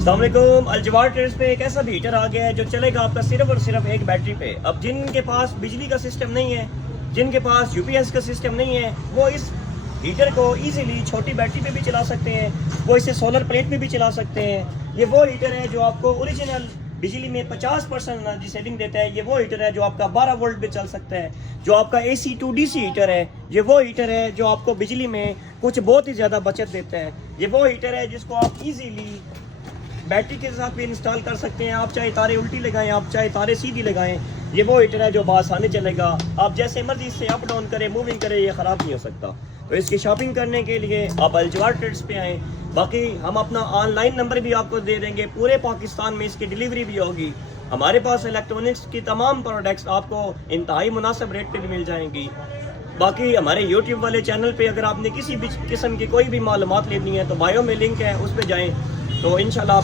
السلام علیکم. الجوار ٹریڈز پہ ایک ایسا بھی ہیٹر آ گیا ہے جو چلے گا آپ کا صرف اور صرف ایک بیٹری پہ. اب جن کے پاس بجلی کا سسٹم نہیں ہے، جن کے پاس یو پی ایس کا سسٹم نہیں ہے، وہ اس ہیٹر کو ایزیلی چھوٹی بیٹری پہ بھی چلا سکتے ہیں، وہ اسے سولر پلیٹ پہ بھی چلا سکتے ہیں. یہ وہ ہیٹر ہے جو آپ کو اوریجنل بجلی میں 50% انرجی سیونگ دیتا ہے. یہ وہ ہیٹر ہے جو آپ کا 12 وولٹ پہ چل سکتا ہے. جو آپ کا اے سی ٹو ڈی سی ہیٹر ہے، یہ وہ ہیٹر ہے جو آپ کو بجلی میں کچھ بہت ہی زیادہ بچت دیتا ہے. یہ وہ ہیٹر ہے جس کو آپ ایزیلی بیٹری کے ساتھ بھی انسٹال کر سکتے ہیں. آپ چاہے تارے الٹی لگائیں، آپ چاہے تارے سیدھی لگائیں، یہ وہ ہیٹر ہے جو بآسانی چلے گا. آپ جیسے مرضی اس سے اپ ڈاؤن کریں، موونگ کریں، یہ خراب نہیں ہو سکتا. تو اس کی شاپنگ کرنے کے لیے آپ الجوار ٹریڈز پہ آئیں. باقی ہم اپنا آن لائن نمبر بھی آپ کو دے دیں گے. پورے پاکستان میں اس کی ڈیلیوری بھی ہوگی. ہمارے پاس الیکٹرانکس کی تمام پروڈکٹس آپ کو انتہائی مناسب ریٹ پہ بھی مل جائیں گی. باقی ہمارے یوٹیوب والے چینل پہ اگر آپ نے کسی بھی قسم کی کوئی بھی معلومات لینی ہے تو بایو میں لنک ہے، اس پہ جائیں تو انشاءاللہ آپ